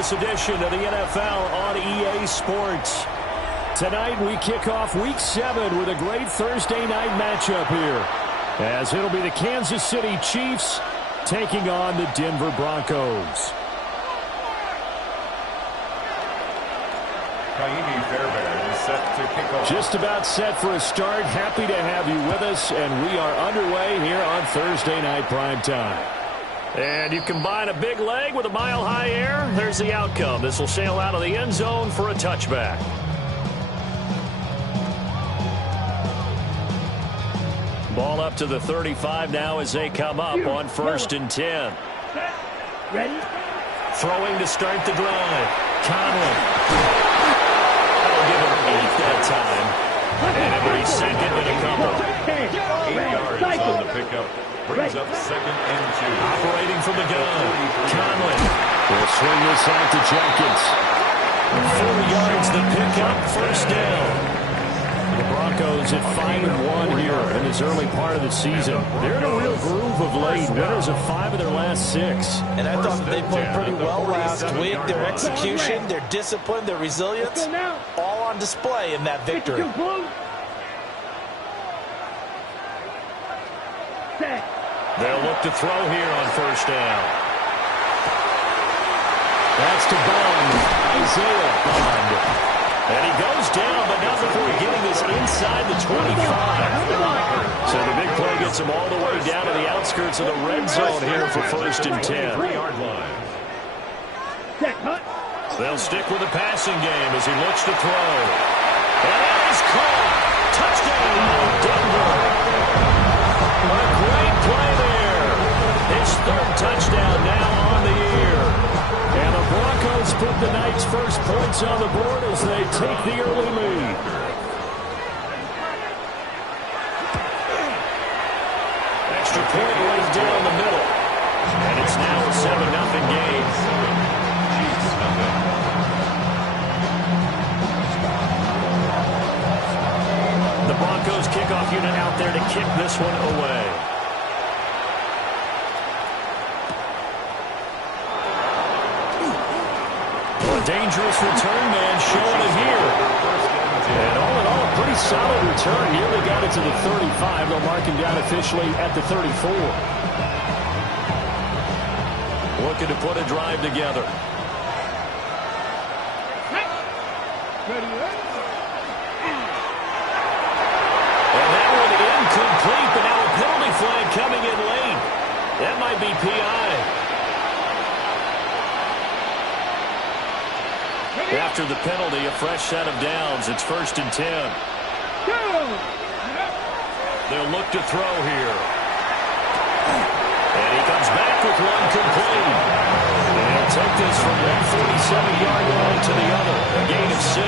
this edition of the NFL on EA Sports. Tonight we kick off Week 7 with a great Thursday night matchup here, as it'll be the Kansas City Chiefs taking on the Denver Broncos. Just about set for a start. Happy to have you with us, and we are underway here on Thursday Night Primetime. And you combine a big leg with a mile-high air, there's the outcome. This will sail out of the end zone for a touchback. Ball up to the 35 now as they come up on 1st and 10. Ready? Throwing to start the drive. Conley. That'll give him 8 that time. And every second and a couple. 8 yards on the pickup. Brings up 2nd and 2. Operating from the gun. Conley will swing this out to Jenkins. 4 yards the pickup. 1st down. The Broncos at 5-1 here in this early part of the season. They're in a real groove of late. Winners of 5 of their last 6. And I thought they played pretty well last week. Their execution, their discipline, their resilience, all on display in that victory. They'll look to throw here on 1st down. That's to Bond. Isaiah Bond. And he goes down, but not before getting this inside the 25. So the big play gets him all the way down to the outskirts of the red zone here for 1st and 10. 3-yard line. They'll stick with the passing game as he looks to throw. And that is caught. Touchdown, Denver. A great play there. His 3rd touchdown now on the year. And the Broncos put the night's first points on the board as they take the early lead. Extra point right down the middle. And it's now a 7-0 game. The Broncos kickoff unit out there to kick this one away. Dangerous return man showing it here. And all in all, a pretty solid return. Nearly got it to the 35. They'll mark him down officially at the 34. Looking to put a drive together. And that one incomplete, but now a penalty flag coming in late. That might be PI. After the penalty, a fresh set of downs. It's 1st and 10. They'll look to throw here. And he comes back with one complete. And he'll take this from that 47-yard line to the other. A gain of 6.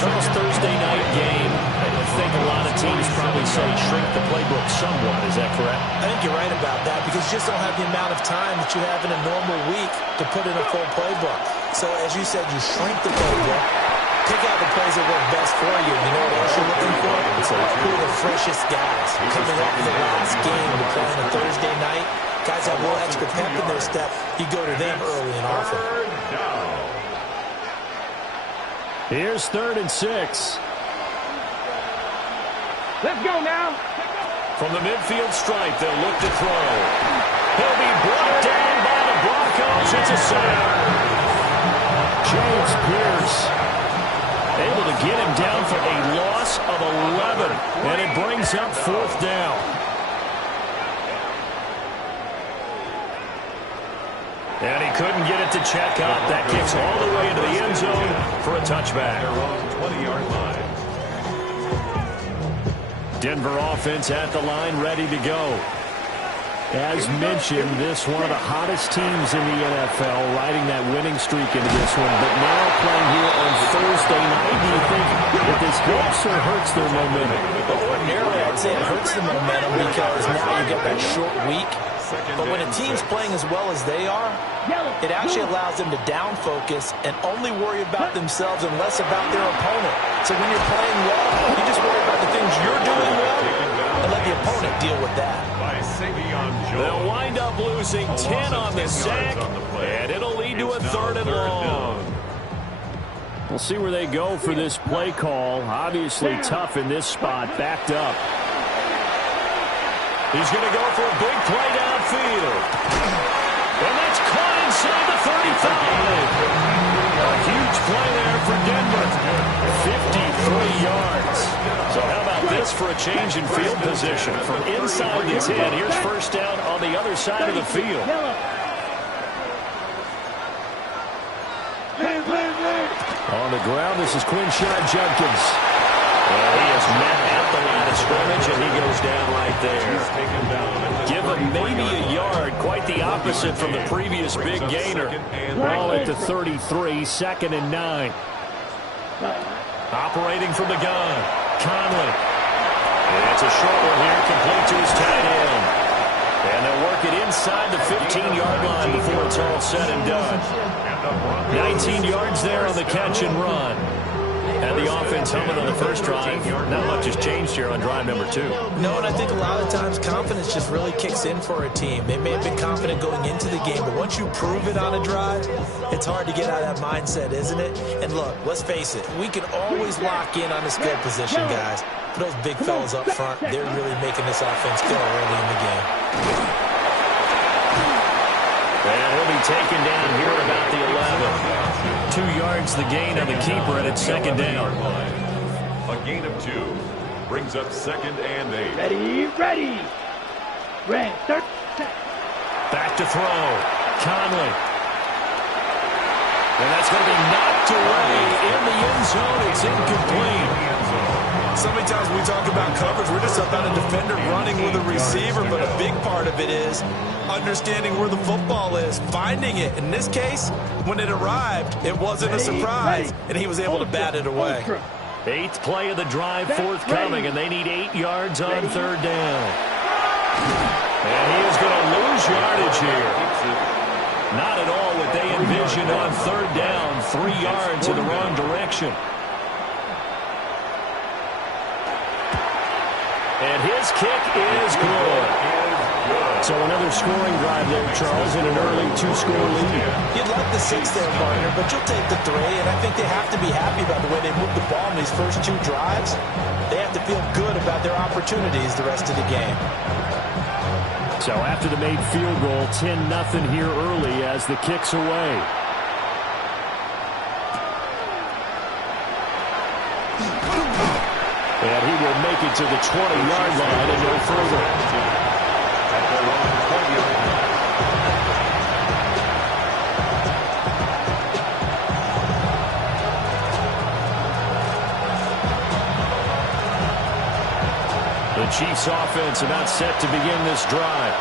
Charles, Thursday night game. I think a lot of teams probably say shrink the playbook somewhat. Is that correct? I think you're right about that because you just don't have the amount of time that you have in a normal week to put in a full playbook. So, as you said, you shrink the playbook, pick out the plays that work best for you. You know what else you're looking for? Who are the freshest guys coming off the last game to play on a Thursday night? Guys have a little extra pep in their step. You go to them early and often. Here's 3rd and 6. Let's go now. From the midfield stripe, they'll look to throw. He'll be brought down by the Broncos. It's a sack. James Pierce able to get him down for a loss of 11. And it brings up 4th down. And he couldn't get it to check up. That kicks all the way into the end zone for a touchback. Their own 20-yard line. Denver offense at the line, ready to go. As mentioned, this one of the hottest teams in the NFL, riding that winning streak into this one. But now playing here on Thursday night, do you think that this helps or hurts their momentum? Ordinarily, I'd say it hurts the momentum because now you get that short week. But when a team's playing as well as they are, it actually allows them to down focus and only worry about themselves and less about their opponent. So when you're playing well, you just worry about the things you're doing well and let the opponent deal with that. They'll wind up losing 10 on the sack, and it'll lead to to a 3rd and long. We'll see where they go for this play call. Obviously tough in this spot, backed up. He's going to go for a big play downfield. And that's caught inside the 35. A huge play there for Denver. 53 yards. So how about this for a change in field position? From inside the 10, here's first down on the other side of the field. On the ground, this is Quinshon Judkins. Well, he is met at the line of scrimmage, and he goes down right there. Give him maybe a yard, quite the opposite from the previous big gainer. Ball at the 33, 2nd and 9. Operating from the gun, Conley. It's a short one here, complete to his tight end. And they'll work it inside the 15-yard line before it's all said and done. 19 yards there on the catch and run. And the offense humming on the first drive. Not much has changed here on drive number 2. No, and I think a lot of times confidence just really kicks in for a team. They may have been confident going into the game, but once you prove it on a drive, it's hard to get out of that mindset, isn't it? And look, let's face it, we can always lock in on the skill position, guys. For those big fellas up front, they're really making this offense go early in the game. And he'll be taken down here about the 11. 2 yards the gain on the keeper, and it's 2nd down. A gain of 2 brings up 2nd and 8. Ready. Third. Back to throw. Conley. And that's going to be knocked away in the end zone. It's incomplete. So many times when we talk about coverage, we're just about a defender running with a receiver, but a big part of it is understanding where the football is, finding it. In this case, when it arrived, it wasn't a surprise, and he was able to bat it away. 8th play of the drive forthcoming, and they need 8 yards on 3rd down. And he is going to lose yardage here. Not at all what they envisioned on 3rd down. 3 yards in the wrong direction. And his kick is good. So another scoring drive there, Charles, in an early 2-score lead. You'd like the 6 there, partner, but you'll take the 3, and I think they have to be happy about the way they moved the ball in these first 2 drives. They have to feel good about their opportunities the rest of the game. So after the made field goal, 10-0 here early as the kick's away. And he will make it to the 20-yard line and no further. The Chiefs offense about set to begin this drive.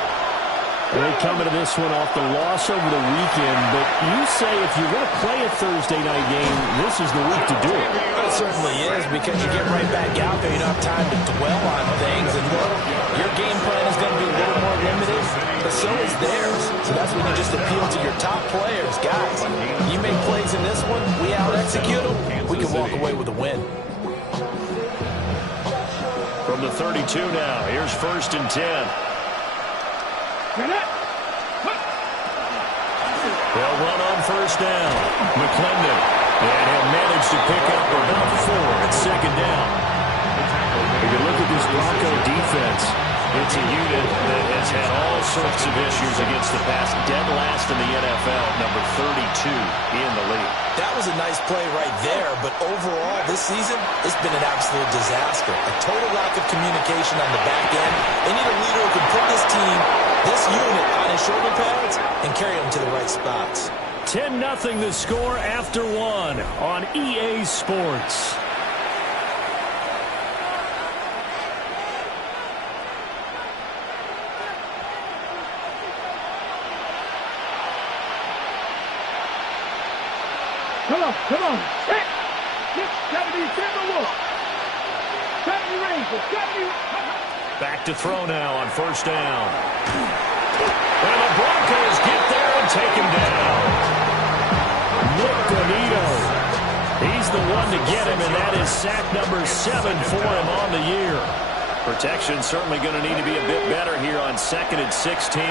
They come into this one off the loss over the weekend, but you say if you're going to play a Thursday night game, this is the week to do it. It certainly is, because you get right back out there. You don't have time to dwell on things. And look, your game plan is going to be a little more limited, but so is theirs. So that's when you just appeal to your top players. Guys, you make plays in this one, we out-execute them, we can walk away with a win. From the 32 now, here's 1st and 10. They'll run on 1st down. McClendon. And he'll manage to pick up about 4 at 2nd down. If you look at this Bronco defense, it's a unit that has had all sorts of issues against the pass. Dead last in the NFL, number 32 in the league. That was a nice play right there, but overall this season, it's been an absolute disaster. A total lack of communication on the back end. They need a leader who can put this team, this unit, on his shoulder pads and carry them to the right spots. 10-0 the score after 1 on EA Sports. Come on. Hey! It's got to be Timberwolves. Got to be Rangers. Got to be... Back to throw now on 1st down. And the Broncos get there and take him down. Nick Bonito. He's the one to get him, and that is sack number 7 for him on the year. Protection certainly going to need to be a bit better here on 2nd and 16.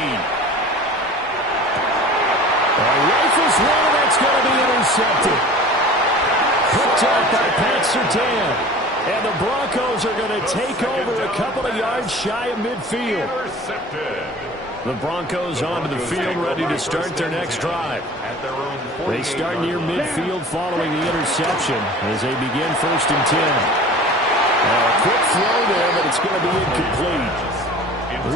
Rifles one by Pat Surtain. And the Broncos are going to take over a couple of yards shy of midfield. Intercepted. The Broncos onto the field, ready to start their next drive. They start near midfield following the interception as they begin 1st and 10. A quick throw there, but it's going to be incomplete.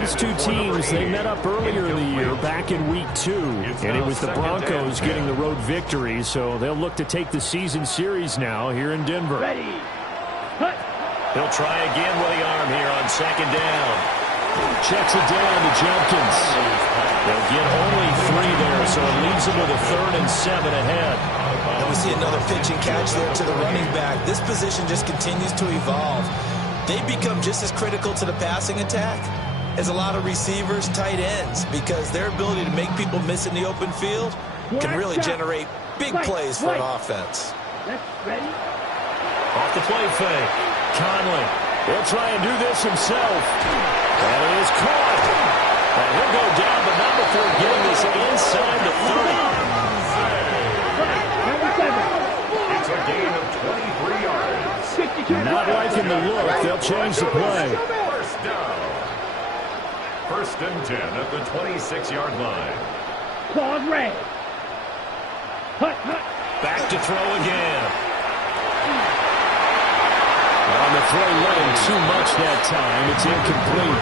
These two teams, they met up earlier in the year, back in Week 2, and it was the Broncos getting the road victory, so they'll look to take the season series now here in Denver. He'll try again with the arm here on 2nd down. Checks it down to Jenkins. They'll get only 3 there, so it leaves them with a 3rd and 7 ahead. And we see another pitch and catch there to the running back. This position just continues to evolve. They become just as critical to the passing attack as a lot of receivers, tight ends, because their ability to make people miss in the open field can really generate big plays for an offense. Off the play fake. Conley. He'll try and do this himself. And it is caught. And he'll go down, but not before getting this inside the 30. It's a gain of 23 yards. Not liking the look. They'll change the play. First down. 1st and 10 at the 26-yard line. Claws red. Back to throw again. On the throw, letting too much that time. It's incomplete.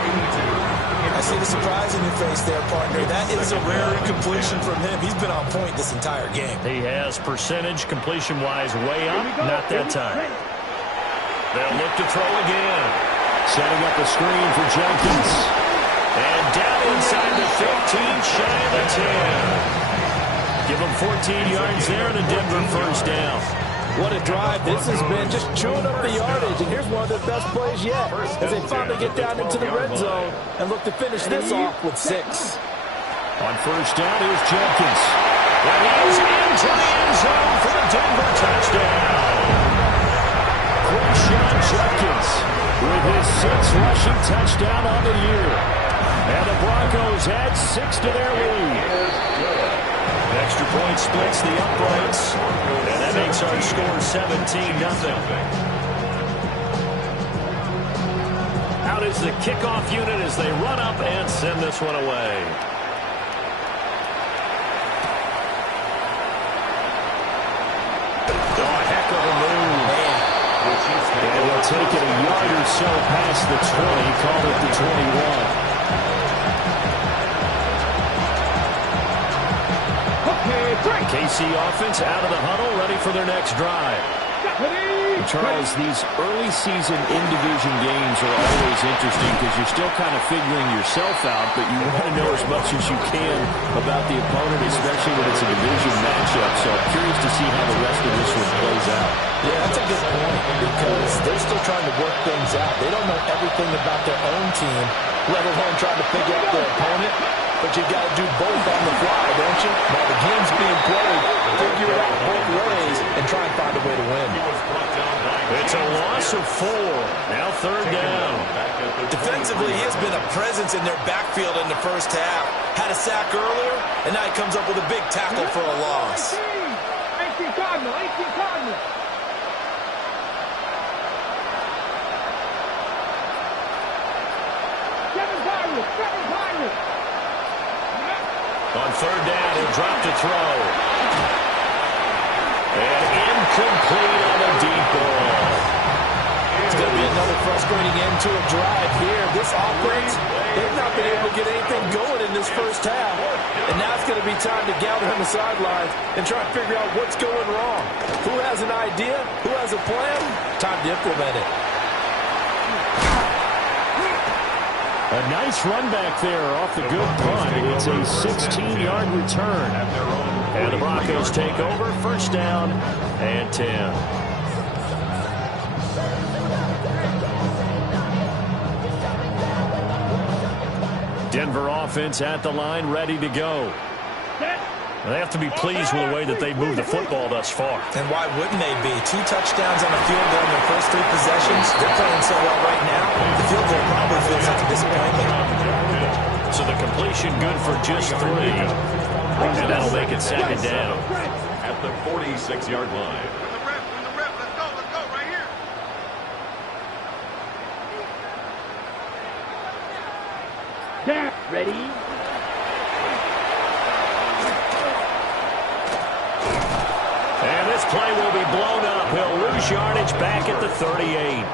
I see the surprise in your face there, partner. That is a rare incompletion from him. He's been on point this entire game. He has percentage completion-wise way up. Not that time. They'll look to throw again. Setting up a screen for Jenkins. And down inside the 15, shy of the 10. Give them 14 yards there and a Denver 1st down. What a drive. This has been just chewing up the yardage. And here's one of their best plays yet as they finally get down into the red zone and look to finish this off with 6. On 1st down, here's Jenkins. And he's into the end zone for the Denver touchdown. Quinshon Judkins with his 6th rushing touchdown on the year. And the Broncos add 6 to their lead. Extra point splits the uprights. And that makes our score 17-0. Out is the kickoff unit as they run up and send this one away. Oh, a heck of a move. And we'll take it a yard or so past the 20, call it the 21. KC offense out of the huddle, ready for their next drive. Charles, these early season in-division games are always interesting because you're still kind of figuring yourself out, but you want to know as much as you can about the opponent, especially when it's a division matchup. So I'm curious to see how the rest of this one plays out. Yeah, that's a good point because they're still trying to work things out. They don't know everything about their own team, let alone trying to figure out their opponent. But you've got to do both on the fly, don't you? While the game's being played, figure it out both ways and try and find a way to win. It's a loss of 4. Now 3rd down. Defensively, he has been a presence in their backfield in the first half. Had a sack earlier, and now he comes up with a big tackle for a loss. 18 Cardinal. Seven Pirates. On 3rd down, he'll drop to throw. And incomplete on a deep ball. It's going to be another frustrating end to a drive here. This offense, they've not been able to get anything going in this first half. And now it's going to be time to gather on the sidelines and try and figure out what's going wrong. Who has an idea? Who has a plan? Time to implement it. A nice run back there off the good punt. It's a 16-yard return. And the Broncos take over, 1st down and 10. Denver offense at the line, ready to go. They have to be pleased with the way that they moved the football thus far. And why wouldn't they be? 2 touchdowns on the field goal in their first 3 possessions. They're playing so well right now. The field goal probably feels like a disappointment. So the completion good for just 3. And that'll make it 2nd down. At the 46-yard line. Ready? And this play will be blown up. He'll lose yardage back at the 38.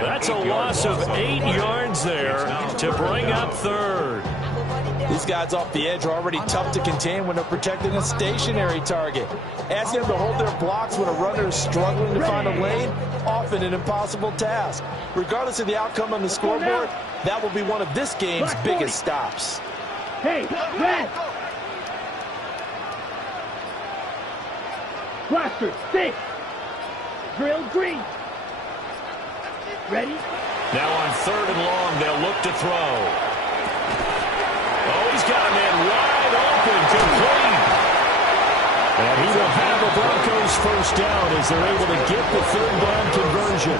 That's a loss of 8 yards there to bring up third. These guys off the edge are already tough to contain when they're protecting a stationary target. Asking them to hold their blocks when a runner is struggling to find a lane, often an impossible task. Regardless of the outcome on the scoreboard, that will be one of this game's biggest stops. Hey, red! Blaster, 6! Drill green! Ready? Now on 3rd and long, they'll look to throw. Oh, he's got a man wide open, complete. And he will have the Broncos first down as they're able to get the 3rd down conversion.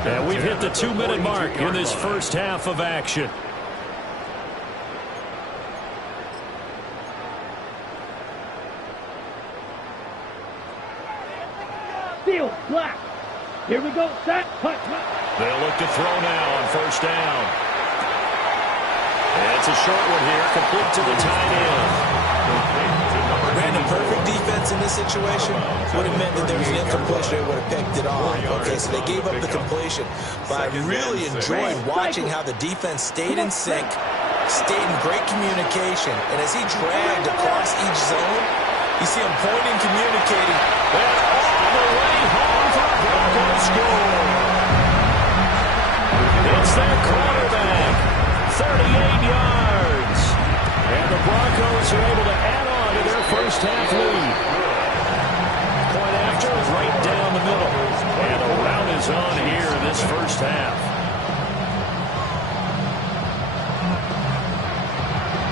And we've hit the 2-minute mark in this first half of action. Field, black. Here we go, set, cut. They'll look to throw now on 1st down. And it's a short one here, complete to the tight end. Brandon, perfect defense in this situation would have meant that there was an incompletion. They would have picked it off. Okay, so they gave up the completion. But I really enjoyed watching how the defense stayed in sync, stayed in great communication. And as he dragged across each zone, you see him pointing, communicating. And all the way home for a Broncos score. It's their quarterback, 38 yards. And the Broncos are able to add on to their first half lead. Point after, right down the middle. And the rout is on here in this first half.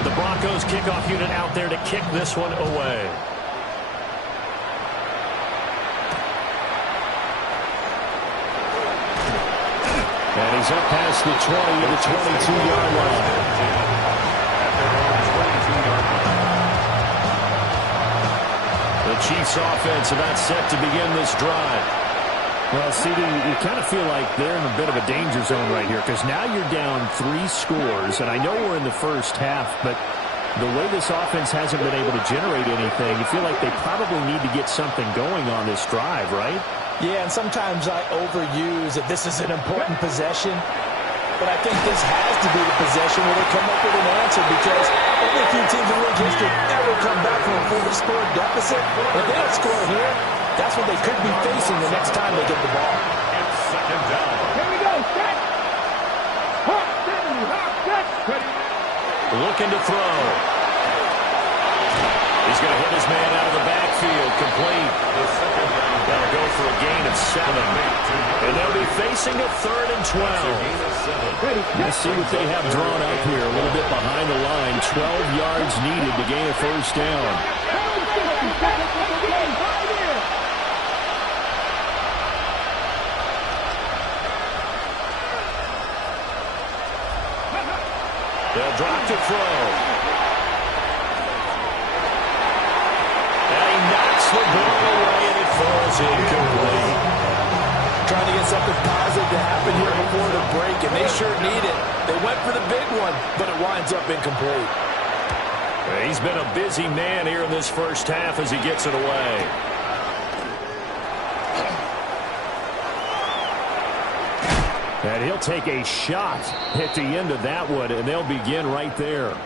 The Broncos kickoff unit out there to kick this one away. And he's up past the 20 to the 22-yard line. The Chiefs offense about set to begin this drive. Well, CD, you kind of feel like they're in a bit of a danger zone right here because now you're down 3 scores, and I know we're in the first half, but the way this offense hasn't been able to generate anything, you feel like they probably need to get something going on this drive, right? Yeah, and sometimes I overuse that this is an important possession. But I think this has to be the possession where they come up with an answer because only a few teams in league history ever come back from a 40-score deficit. If they don't score here, that's what they could be facing the next time they get the ball. It's 2nd down. Here we go, set! Hawk, 70, hawk, set! Ready? Looking to throw. He's going to hit his man out of the backfield, complete. That'll go for a gain of 7. And they'll be facing a 3rd and 12. Let's see what they have drawn up here. A little bit behind the line. 12 yards needed to gain a first down. They'll drop to throw. And he knocks the ball away, and it falls incomplete. Trying to get something positive to happen here before the break, and they sure need it. They went for the big one, but it winds up incomplete. He's been a busy man here in this first half as he gets it away. And he'll take a shot at the end of that one, and they'll begin right there.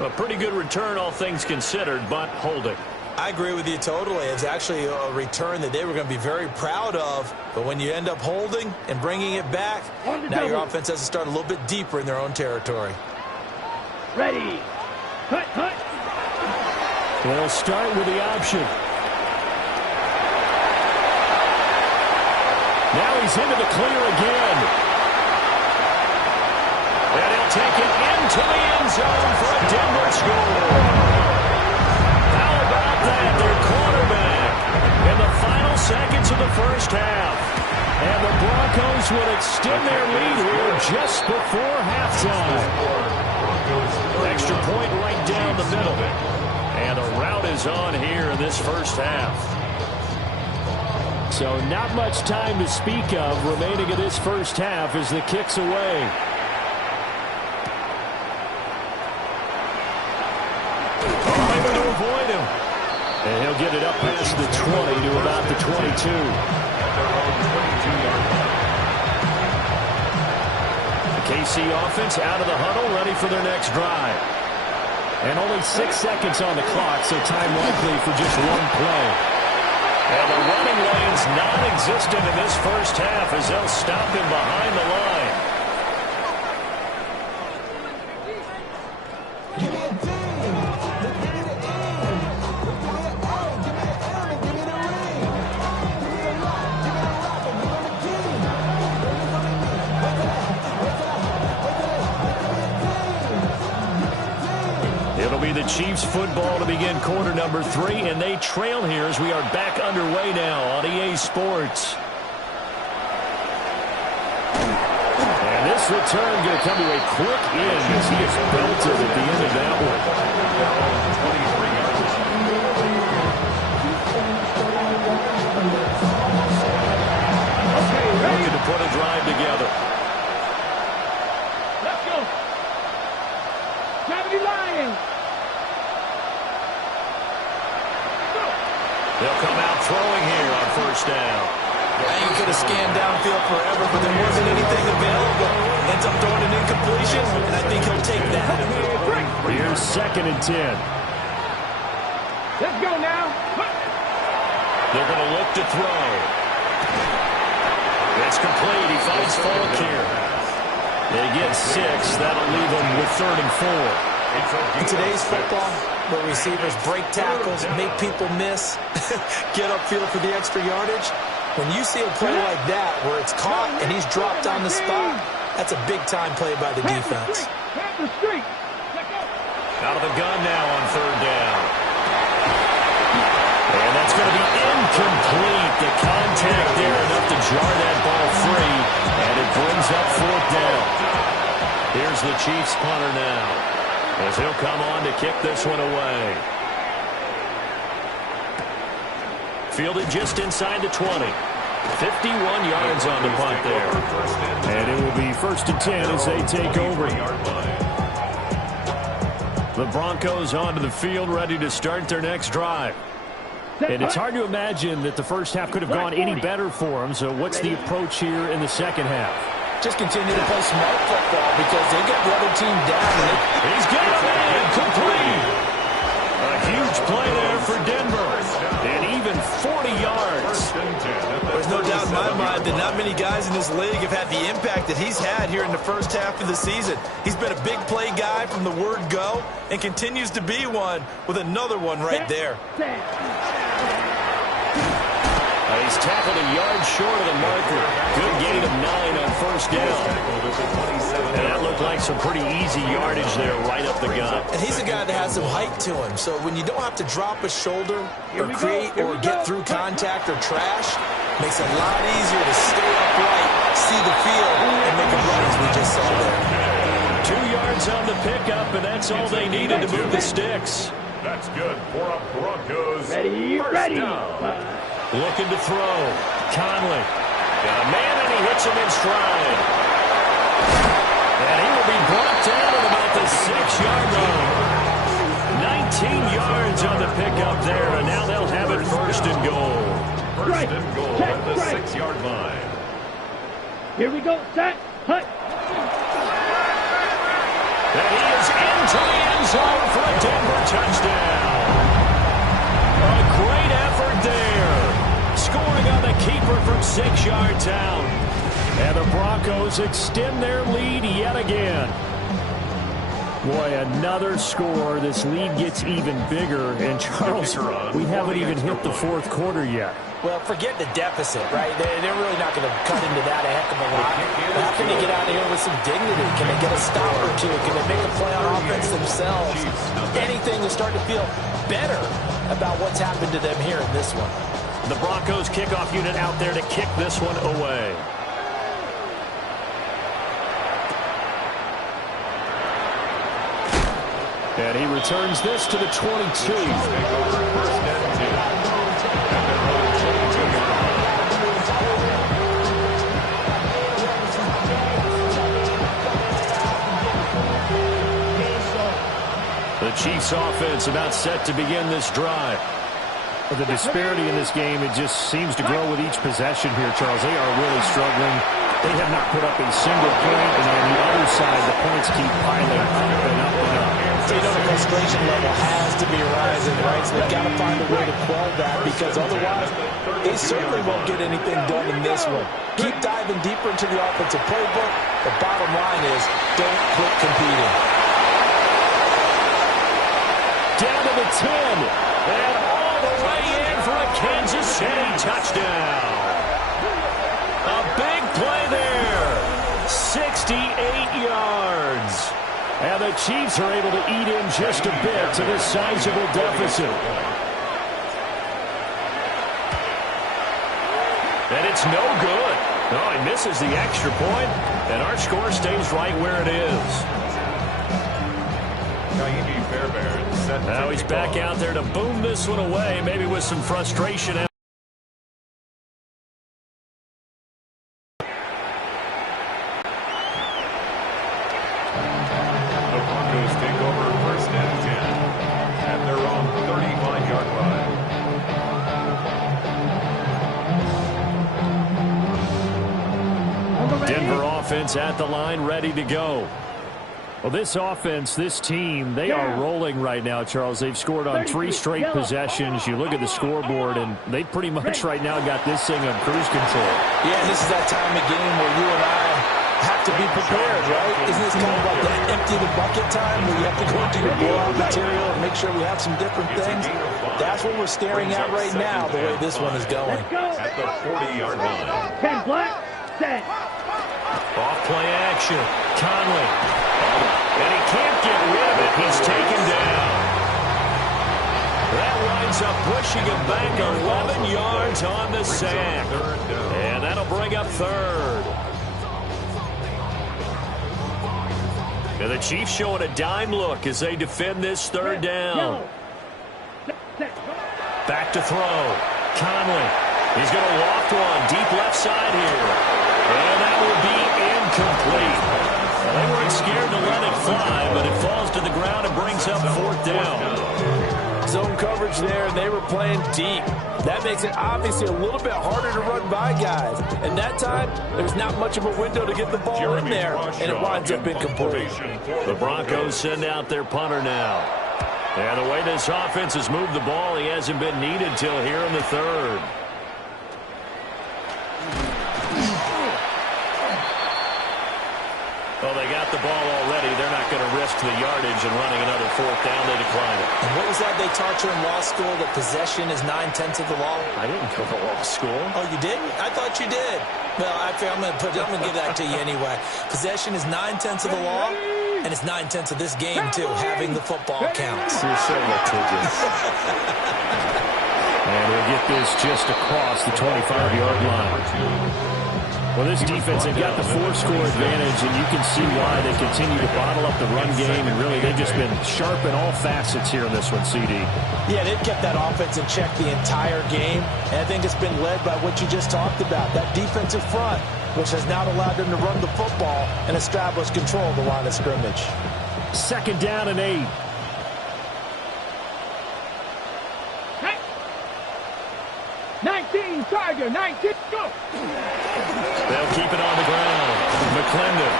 A pretty good return, all things considered, but holding. I agree with you totally. It's actually a return that they were going to be very proud of. But when you end up holding and bringing it back, now your offense has to start a little bit deeper in their own territory. Ready. Cut, cut. They'll start with the option. Now he's into the clear again. And he'll take it into the end zone for a Denver score. How about that? Their quarterback in the final seconds of the first half. And the Broncos will extend their lead here just before halftime. Extra point right down the middle. And the rout is on here in this first half. So not much time to speak of remaining in this first half as the kick's away. Able to avoid him. And he'll get it up past the 20 to about the 22. The KC offense out of the huddle, ready for their next drive. And only 6 seconds on the clock, so time likely for just one play. And the running lane's non-existent in this first half as they'll stop him behind the line. It'll be the Chiefs football to begin quarter number 3, and they trail here as we are back underway now on EA Sports. And this return going to come to a quick end as he is belted at the end of that one. Looking to put a drive together. Let's go. Gravity Lions. They'll come out throwing here on first down. You could have scanned downfield forever, but there wasn't anything available. Ends up throwing an incompletion, and I think he'll take that. Here's 2nd and 10. Let's go now. They're going to look to throw. It's complete. He finds Falk here. They get 6. That'll leave them with 3rd and 4. In today's football, where receivers break tackles, make people miss, get upfield for the extra yardage, when you see a play like that where it's caught and he's dropped on the spot, that's a big-time play by the defense. Out of the gun now on 3rd down. And that's going to be incomplete. The contact there enough to jar that ball free, and it brings up 4th down. Here's the Chiefs punter now, as he'll come on to kick this one away. Fielded just inside the 20. 51 yards on the punt there. And it will be 1st and 10 as they take over. The Broncos onto the field, ready to start their next drive. And it's hard to imagine that the first half could have gone any better for them. So what's the approach here in the second half? Just continue to play smart football because they get the other team down. He's got a man complete. A huge play there for Denver. And even 40 yards. There's no doubt in my mind that not many guys in this league have had the impact that he's had here in the first half of the season. He's been a big play guy from the word go and continues to be one with another one right there. He's tackled a yard short of the marker. Good gain of 9 on first down. And that looked like some pretty easy yardage there right up the gut. And he's a guy that has some height to him. So when you don't have to drop a shoulder or create or get through contact or trash, makes it a lot easier to stay upright, see the field, and make a run as we just saw there. 2 yards on the pickup, and that's all they needed to move the sticks. That's good for a Broncos first down. Looking to throw. Conley. Got a man, and he hits him in stride. And he will be brought down at about the 6-yard line. 19 yards on the pickup there, and now they'll have it 1st and goal. 1st and goal at the 6-yard line. Here we go, set, hut. And he is into the end zone for a Denver touchdown. A great effort there. Scoring on the keeper from 6 yards out. And the Broncos extend their lead yet again. Boy, another score. This lead gets even bigger. And, Charles, we haven't even hit the 4th quarter yet. Well, forget the deficit, right? They're really not going to cut into that a heck of a lot. But how can they get out of here with some dignity? Can they get a stop or two? Can they make a play on offense themselves? Anything to start to feel better about what's happened to them here in this one. The Broncos kickoff unit out there to kick this one away. And he returns this to the 22. The Chiefs offense about set to begin this drive. The disparity in this game, it just seems to grow with each possession here, Charles. They are really struggling. They have not put up a single point, and on the other side, the points keep piling up and up and up. You know, the frustration level has to be rising, right? So they've got to find a way to quell that, because otherwise, they certainly won't get anything done in this one. Keep diving deeper into the offensive playbook. The bottom line is, don't quit competing. Down to the 10, and all the way in for a Kansas City touchdown. A big play there, 68 yards. And the Chiefs are able to eat in just a bit to this sizable deficit. And it's no good. No, he misses the extra point, and our score stays right where it is. Now he's back out there to boom this one away, maybe with some frustration. At the line, ready to go. Well, this offense, this team, they are rolling right now, Charles. They've scored on 3 straight possessions. You look at the scoreboard, and they pretty much right now got this thing on cruise control. Yeah, this is that time of game where you and I have to be prepared, right? Isn't this kind of like the empty the bucket time where you have to go into your blowout material and make sure we have some different things? That's what we're staring at right now, the way this one is going. At the 40-yard line. 10 black, set. Off-play action. Conley. And he can't get rid of it. He's taken down. That winds up pushing him back 11 yards on the sack. And that'll bring up third. And the Chiefs showing a dime look as they defend this third down. Back to throw. Conley. He's going to loft one deep left side here. And that will be incomplete. Well, they weren't scared to let it fly, but it falls to the ground and brings up fourth down. Zone coverage there, and they were playing deep. That makes it obviously a little bit harder to run by guys. And that time, there's not much of a window to get the ball in there, and it winds up incomplete. The Broncos send out their punter now. And the way this offense has moved the ball, he hasn't been needed till here in the third. Well, they got the ball already. They're not going to risk the yardage and running another fourth down. They decline it. And what was that they taught you in law school, that possession is 9/10 of the law? I didn't go to law school. Oh, you didn't? I thought you did. Well, I'm going to give that to you anyway. Possession is 9/10 of the law, and it's 9/10 of this game, too. Having the football counts. You're so litigious. And we'll get this just across the 25-yard line. Well, this defense, they've got the 4-score advantage, and you can see why they continue to bottle up the run game, and really they've just been sharp in all facets here in this one, CD. Yeah, they've kept that offense in check the entire game, and I think it's been led by what you just talked about, that defensive front, which has now allowed them to run the football and establish control of the line of scrimmage. 2nd down and 8. 19, Tiger, 19, go! They'll keep it on the ground. McClendon.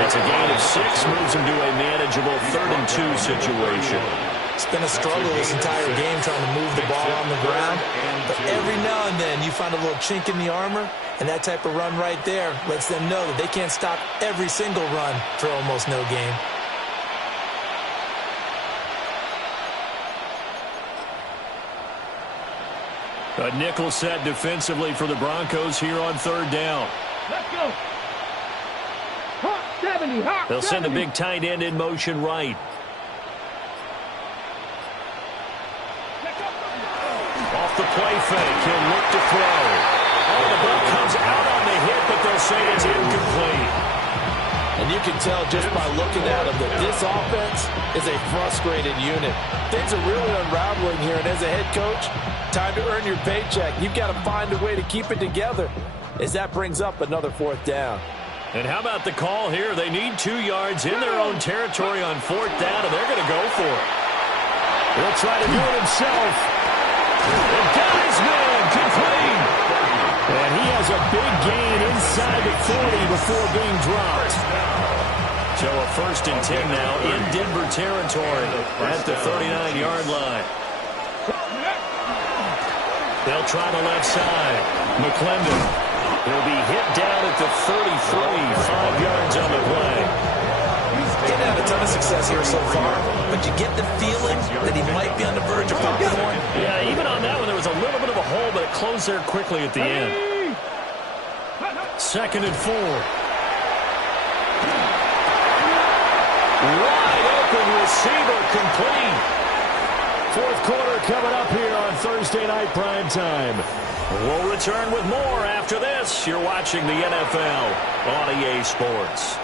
It's a gain of 6, moves him to a manageable 3rd and 2 situation. It's been a struggle this entire game trying to move the ball on the ground. But every now and then you find a little chink in the armor, and that type of run right there lets them know that they can't stop every single run for almost no gain. A nickel set defensively for the Broncos here on 3rd down. Let's go. Hot 70, hot They'll send a 70. big tight end in motion right. Off the play fake, he'll look to throw. Oh, the ball comes out on the hit, but they'll say it's incomplete. And you can tell just by looking at them that this offense is a frustrated unit. Things are really unraveling here, and as a head coach, time to earn your paycheck. You've got to find a way to keep it together as that brings up another 4th down. And how about the call here? They need 2 yards in their own territory on 4th down, and they're going to go for it. He'll try to do it himself. The guy's man complete. And he has a big gain inside the 40 before being dropped. So a 1st and 10 now in Denver territory at the 39-yard line. They'll try the left side. McClendon will be hit down at the 33, 5 yards on the play. He's had a ton of success here so far, but you get the feeling that he might be on the verge of popping one. Yeah, even on that one, there was a little bit of a hole, but it closed there quickly at the end. 2nd and 4. Wide open receiver complete. 4th quarter coming up here on Thursday Night Primetime. We'll return with more after this. You're watching the NFL on EA Sports.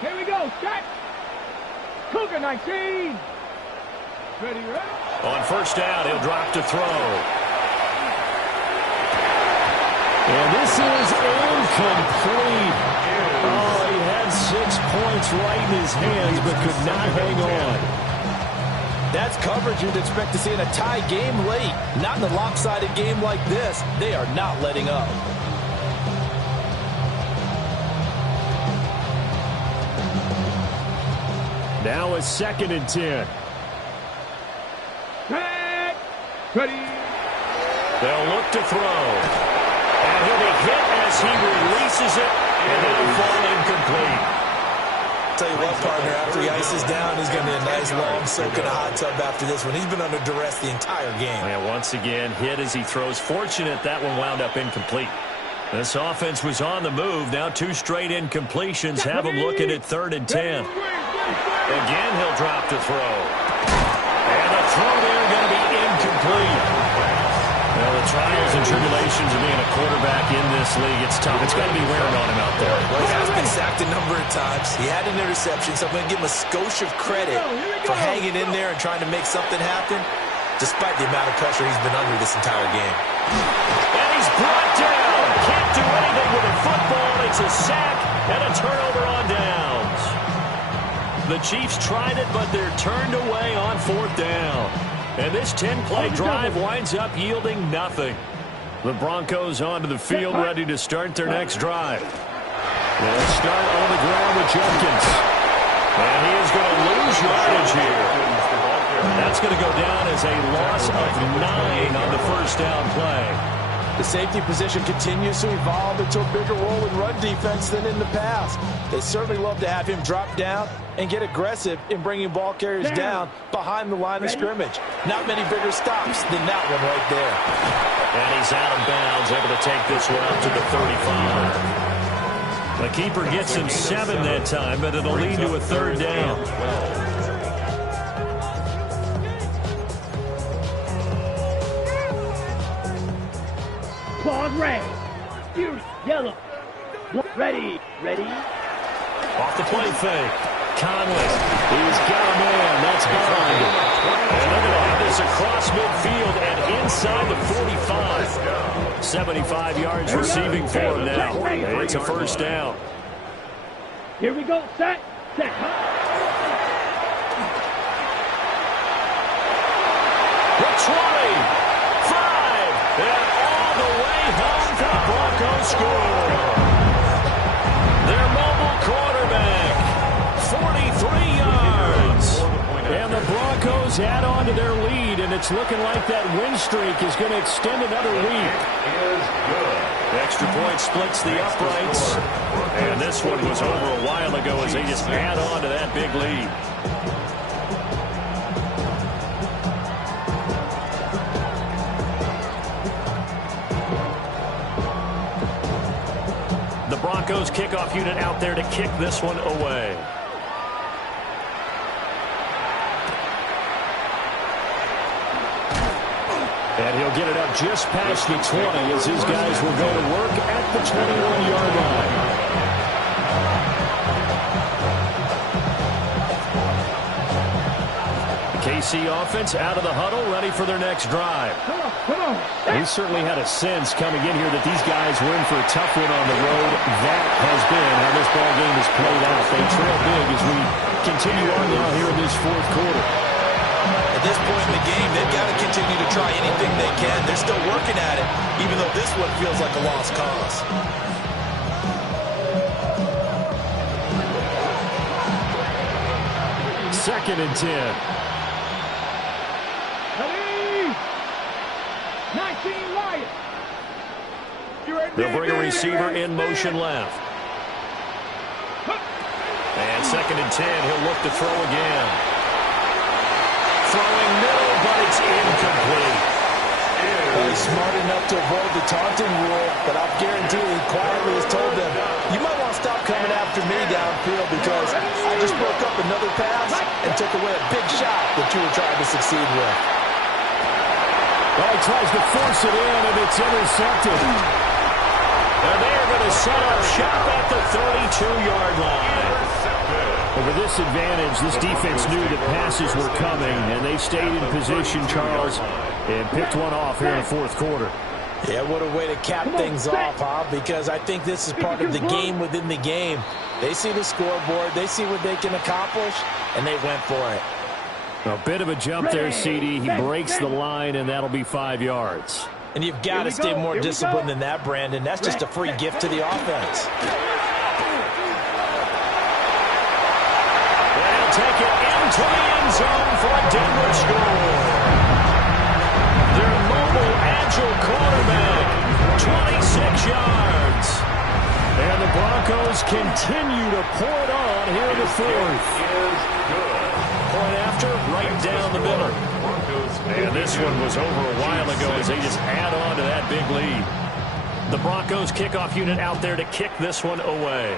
Here we go, set. Cougar 19. Ready, ready. On 1st down, he'll drop to throw. And this is incomplete. Oh, he had 6 points right in his hands, but could not hang on. That's coverage you'd expect to see in a tie game late. Not in a lopsided game like this. They are not letting up. Now a 2nd and 10. Set. Ready. They'll look to throw. And he'll be hit as he releases it, and it'll fall incomplete. Tell you what, partner, after he ices down, he's going to be a nice long soak in a hot tub after this one. He's been under duress the entire game. And once again, hit as he throws. Fortunate that one wound up incomplete. This offense was on the move. Now 2 straight incompletions have him looking at 3rd and 10. Again, he'll drop to throw. And the throw there going to be incomplete. Well, the trials and tribulations of being a quarterback in this league, it's tough. It's got to be wearing on him out there. Well, he has been sacked a number of times. He had an interception, so I'm going to give him a skosh of credit for hanging in there and trying to make something happen, despite the amount of pressure he's been under this entire game. And he's brought down. Can't do anything with a football. It's a sack and a turnover on downs. The Chiefs tried it, but they're turned away on 4th down. And this 10-play drive winds up yielding nothing. The Broncos onto the field, ready to start their next drive. They'll start on the ground with Jenkins. And he is going to lose yardage here. That's going to go down as a loss of 9 on the 1st down play. The safety position continues to evolve into a bigger role in run defense than in the past. They certainly love to have him drop down and get aggressive in bringing ball carriers down behind the line of scrimmage. Not many bigger stops than that one right there. And he's out of bounds, able to take this one up to the 35. The keeper gets him 7 that time, but it'll lead to a 3rd down. Claws red. Fierce yellow. Ready. Ready. Off the play fake. Conley. He's got a man. That's Bond. And they're going to have this across midfield and inside the 45. 75 yards receiving for him now. And it's a 1st down. Here we go. Set. Set. The 20. 5. And all the way home for the Broncos score. Their mobile quarterback. 43 yards. And the Broncos add on to their lead, and it's looking like that win streak is going to extend another week. The extra point splits the uprights. And this one was over a while ago as they just add on to that big lead. The Broncos kickoff unit out there to kick this one away. And he'll get it up just past the 20 as his guys will go to work at the 21-yard line. KC offense out of the huddle, ready for their next drive. We certainly had a sense coming in here that these guys were in for a tough one on the road. That has been how this ball game has played out. They trail big as we continue on now here in this fourth quarter. At this point in the game, they've got to continue to try anything they can. They're still working at it, even though this one feels like a lost cause. Second and 10. They'll bring a receiver in motion left. And second and 10, he'll look to throw again. Throwing middle, but it's incomplete. Well, he's smart enough to avoid the taunting rule, but I'll guarantee he quietly has told them, you might want to stop coming after me downfield because I just broke up another pass and took away a big shot that you were trying to succeed with. Well, he tries to force it in, and it's intercepted. And they're going to set up shop at the 32-yard line. Well, with this advantage, this defense knew that passes were coming, and they stayed in position, Charles, and picked one off here in the fourth quarter. Yeah, what a way to cap things off, huh? Because I think this is part of the game within the game. They see the scoreboard, they see what they can accomplish, and they went for it. A bit of a jump there, CD. He breaks the line, and that'll be 5 yards. And you've got to stay more disciplined than that, Brandon. That's just a free gift to the offense. They'll take it into the end zone for a Denver score. Their mobile, agile quarterback, 26 yards. And the Broncos continue to pour it on here in the fourth. Point after, right down the middle. And this one was over a while ago as they just add on to that big lead. The Broncos kickoff unit out there to kick this one away.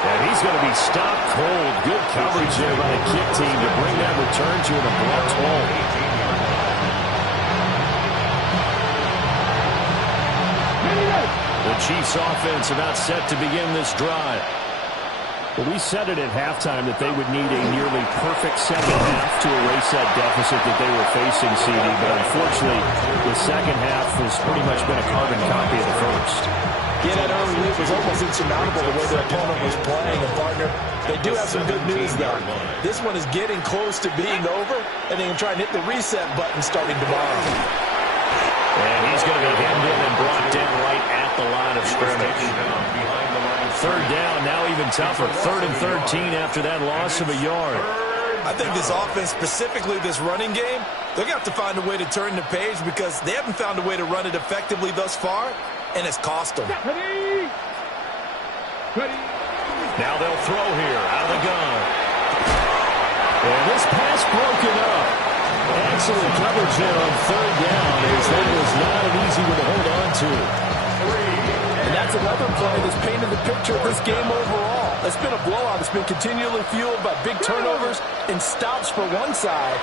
And he's going to be stopped cold. Good coverage there by the kick team to bring that return to an abrupt halt. The Chiefs offense about set to begin this drive. Well, we said it at halftime that they would need a nearly perfect second half to erase that deficit that they were facing, CD. But unfortunately, the second half has pretty much been a carbon copy of the first. Yeah, that early lead was almost insurmountable the way their opponent was playing. And, partner, they do have some good news, though. This one is getting close to being over, and they can try and hit the reset button starting tomorrow. And he's going to be hemmed in and brought down right at the line of scrimmage. Third down, now even tougher. 3rd and 13 after that loss of a yard. I think this offense, specifically this running game, they're going to have to find a way to turn the page because they haven't found a way to run it effectively thus far, and it's cost them. Now they'll throw here out of the gun. And this pass broken up. Excellent coverage there on 3rd down as that was not an easy one to hold on to. And that's another play that's painted the picture of this game overall. It's been a blowout. It's been continually fueled by big turnovers and stops for one side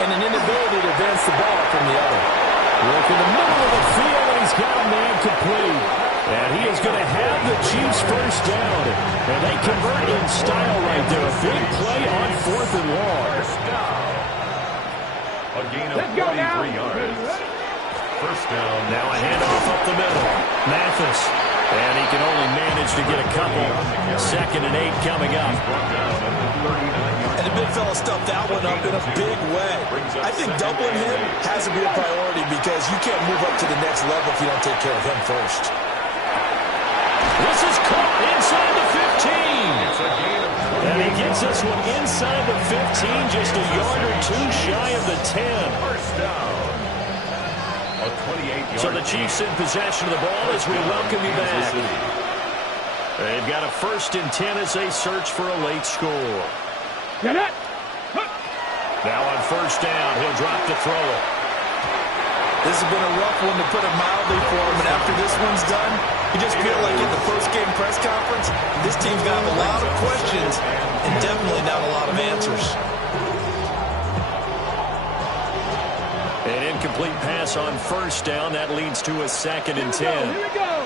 and an inability to advance the ball from the other. Look in the middle of the field, and he's got a man complete. And he is going to have the Chiefs first down. And they convert in style right there. A big play on 4th and long. A gain of 43 yards. First down. Now a handoff up the middle. Mathis. And he can only manage to get a couple. 2nd and 8 coming up. And the big fella stuffed that one up in a big way. I think doubling him has to be a priority because you can't move up to the next level if you don't take care of him first. This is caught inside the 15. And he gets this one inside the 15, just a yard or two shy of the 10. First down. A 28-yard. So the Chiefs in possession of the ball as we welcome you back. They've got a 1st and 10 as they search for a late score. Now on 1st down, he'll drop to throw it. This has been a rough one, to put it mildly, for him. And after this one's done, you just feel like at the post-game press conference, this team's got a lot of questions and definitely not a lot of answers. An incomplete pass on first down. That leads to a 2nd and 10. Here we go.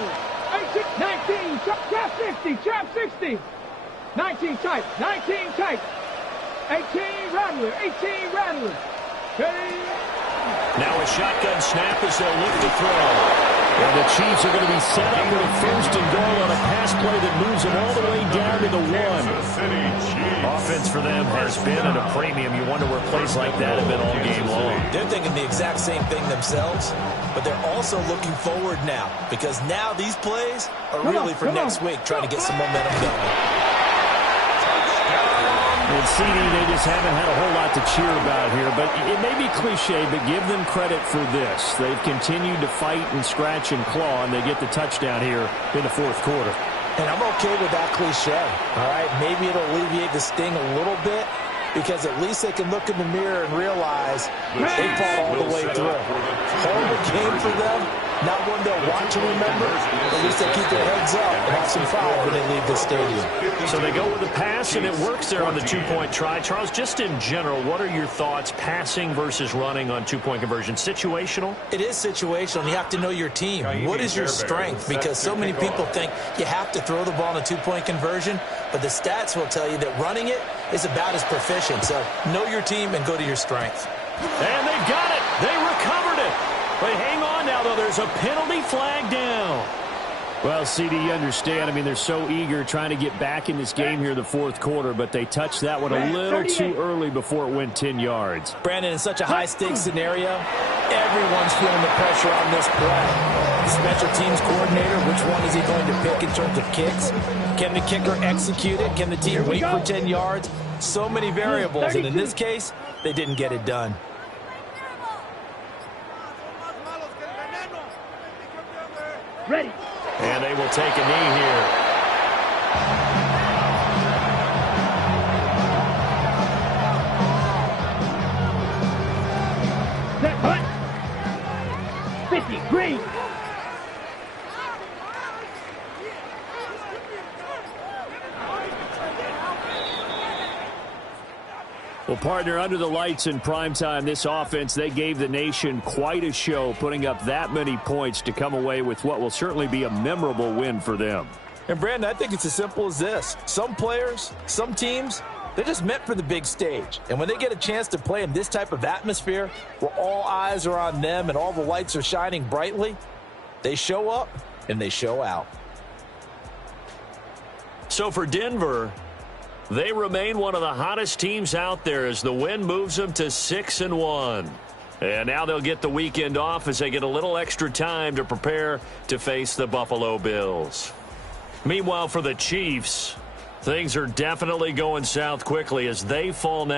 18, 19, trap 60, trap 60. 19 tight, 19 tight. 18 rattler, 18 rattler. Ready? Now a shotgun snap as they'll look to throw. And the Chiefs are going to be set up with a 1st and goal on a pass play that moves them all the way down to the 1. Offense for them has been at a premium. You wonder where plays like that have been all game long. They're thinking the exact same thing themselves, but they're also looking forward now, because now these plays are really for next week, trying to get some momentum going. And CD, they just haven't had a whole lot to cheer about here, but it may be cliche, but give them credit for this. They've continued to fight and scratch and claw, and they get the touchdown here in the 4th quarter. And I'm okay with that cliche, all right? Maybe it'll alleviate the sting a little bit, because at least they can look in the mirror and realize they fought all the way through. Horrible game for them, not one they'll want to remember. At least they keep their heads up and have some pride when they leave the stadium. So they go with the pass, and it works there on the 2-point try. Charles, just in general, what are your thoughts passing versus running on 2-point conversion? Situational? It is situational. You have to know your team. What is your strength? Because so many people think you have to throw the ball in a 2-point conversion, but the stats will tell you that running it is about as proficient. So know your team and go to your strength. And they've got it. They recovered it. But hang on now, though. There's a penalty flag down. Well, CD, you understand. I mean, they're so eager trying to get back in this game here in the 4th quarter, but they touched that one a little too early before it went 10 yards. Brandon, in such a high-stakes scenario, everyone's feeling the pressure on this play. The special teams coordinator, which one is he going to pick in terms of kicks? Can the kicker execute it? Can the team wait for 10 yards? So many variables, and in this case, they didn't get it done. Ready. And they will take a knee here. Set, hut. 50, green. Well, partner, under the lights in primetime, this offense, they gave the nation quite a show, putting up that many points to come away with what will certainly be a memorable win for them. And, Brandon, I think it's as simple as this. Some players, some teams, they're just meant for the big stage. And when they get a chance to play in this type of atmosphere, where all eyes are on them and all the lights are shining brightly, they show up and they show out. So for Denver, they remain one of the hottest teams out there as the win moves them to 6-1. And now they'll get the weekend off as they get a little extra time to prepare to face the Buffalo Bills. Meanwhile, for the Chiefs, things are definitely going south quickly as they fall now.